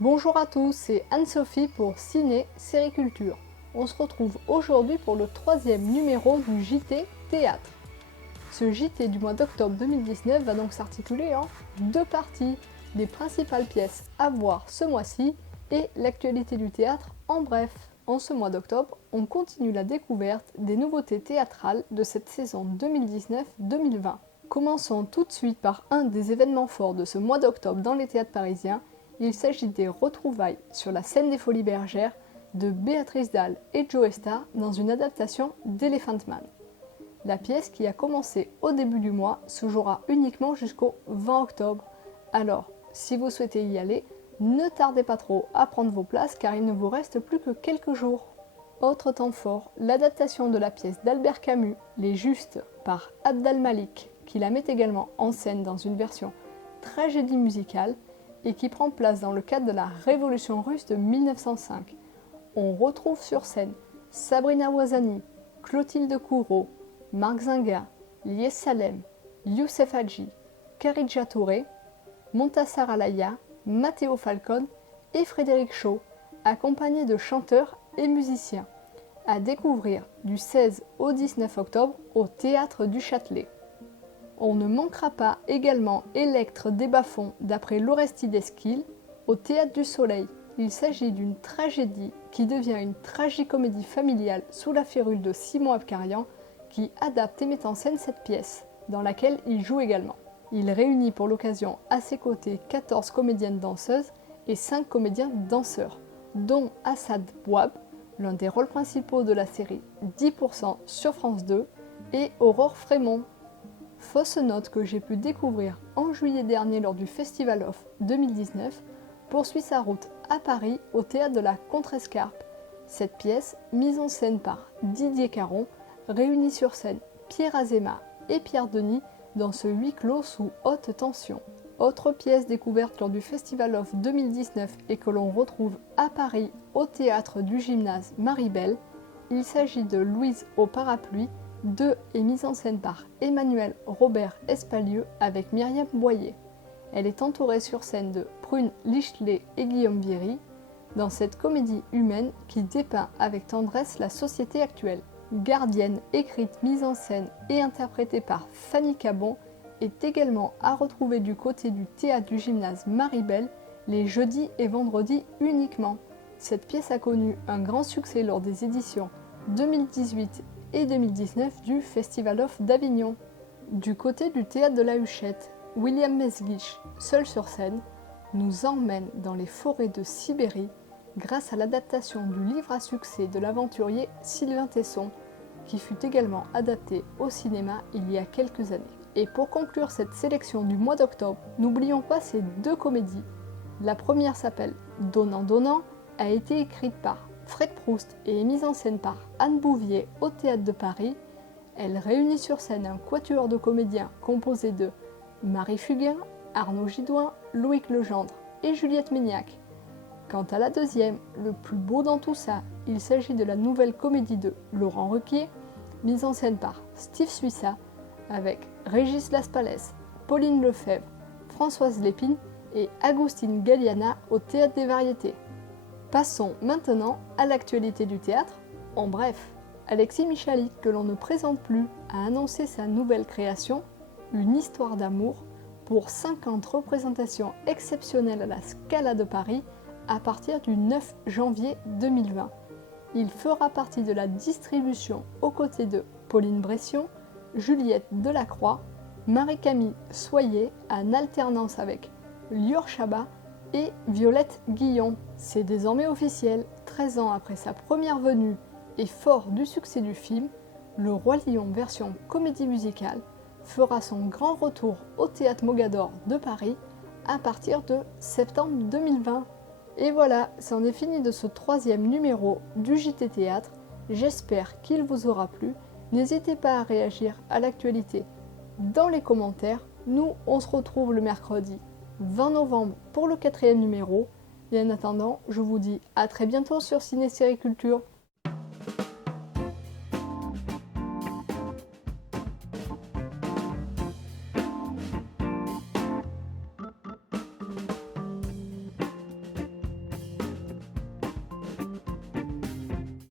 Bonjour à tous, c'est Anne-Sophie pour Ciné Série Culture. On se retrouve aujourd'hui pour le 3e numéro du JT Théâtre. Ce JT du mois d'octobre 2019 va donc s'articuler en 2 parties, les principales pièces à voir ce mois-ci et l'actualité du théâtre en bref. En ce mois d'octobre, on continue la découverte des nouveautés théâtrales de cette saison 2019-2020. Commençons tout de suite par un des événements forts de ce mois d'octobre dans les théâtres parisiens. Il s'agit des retrouvailles sur la scène des Folies Bergères de Béatrice Dalle et Joe Star dans une adaptation d'Elephant Man. La pièce qui a commencé au début du mois se jouera uniquement jusqu'au 20 octobre. Alors, si vous souhaitez y aller, ne tardez pas trop à prendre vos places car il ne vous reste plus que quelques jours. Autre temps fort, l'adaptation de la pièce d'Albert Camus, Les Justes, par Abd al-Malik, qui la met également en scène dans une version tragédie musicale et qui prend place dans le cadre de la Révolution russe de 1905. On retrouve sur scène Sabrina Ouazani, Clotilde Courreau, Marc Zinga, Lies Salem, Youssef Hadji, Kharidja Touré, Montassar Alaya, Matteo Falcone et Frédéric Shaw, accompagnés de chanteurs et musiciens, à découvrir du 16 au 19 octobre au Théâtre du Châtelet. On ne manquera pas également Électre des Bas-Fonds d'après l'Orestie d'Esquille au Théâtre du Soleil. Il s'agit d'une tragédie qui devient une tragicomédie familiale sous la férule de Simon Abkarian qui adapte et met en scène cette pièce, dans laquelle il joue également. Il réunit pour l'occasion à ses côtés 14 comédiennes danseuses et 5 comédiens danseurs, dont Assad Bouab, l'un des rôles principaux de la série 10% sur France 2, et Aurore Frémont. Fausse note que j'ai pu découvrir en juillet dernier lors du Festival Off 2019 poursuit sa route à Paris au théâtre de la Contrescarpe. Cette pièce, mise en scène par Didier Caron, réunit sur scène Pierre Azéma et Pierre Denis dans ce huis clos sous haute tension. Autre pièce découverte lors du Festival Off 2019 et que l'on retrouve à Paris au théâtre du gymnase Maribel, il s'agit de Louise au parapluie, est mise en scène par Emmanuel Robert Espalieu avec Myriam Boyer. Elle est entourée sur scène de Prune Lichelet et Guillaume Viry dans cette comédie humaine qui dépeint avec tendresse la société actuelle. Gardienne, écrite, mise en scène et interprétée par Fanny Cabon, est également à retrouver du côté du théâtre du gymnase Maribel les jeudis et vendredis uniquement. Cette pièce a connu un grand succès lors des éditions 2018 et 2019 du Festival Off d'Avignon. Du côté du théâtre de la Huchette, William Mesguich, seul sur scène, nous emmène dans les forêts de Sibérie grâce à l'adaptation du livre à succès de l'aventurier Sylvain Tesson, qui fut également adapté au cinéma il y a quelques années. Et pour conclure cette sélection du mois d'octobre, n'oublions pas ces 2 comédies. La première s'appelle Donnant Donnant, a été écrite par Fred Proust et est mise en scène par Anne Bouvier au Théâtre de Paris. Elle réunit sur scène un quatuor de comédiens composé de Marie Fugain, Arnaud Gidouin, Loïc Legendre et Juliette Méniac. Quant à la deuxième, le plus beau dans tout ça, il s'agit de la nouvelle comédie de Laurent Ruquier, mise en scène par Steve Suissa, avec Régis Laspalès, Pauline Lefebvre, Françoise Lépine et Agustine Galliana au Théâtre des Variétés. Passons maintenant à l'actualité du théâtre. En bref, Alexis Michalik, que l'on ne présente plus, a annoncé sa nouvelle création, Une histoire d'amour, pour 50 représentations exceptionnelles à la Scala de Paris à partir du 9 janvier 2020. Il fera partie de la distribution aux côtés de Pauline Bression, Juliette Delacroix, Marie-Camille Soyer en alternance avec Lior Chabat et Violette Guillon. C'est désormais officiel, 13 ans après sa première venue et fort du succès du film, Le Roi Lion version comédie musicale fera son grand retour au Théâtre Mogador de Paris à partir de septembre 2020. Et voilà, c'en est fini de ce 3e numéro du JT Théâtre. J'espère qu'il vous aura plu. N'hésitez pas à réagir à l'actualité dans les commentaires. Nous, on se retrouve le mercredi 20 novembre pour le 4e numéro. Et en attendant, je vous dis à très bientôt sur Ciné Série Culture.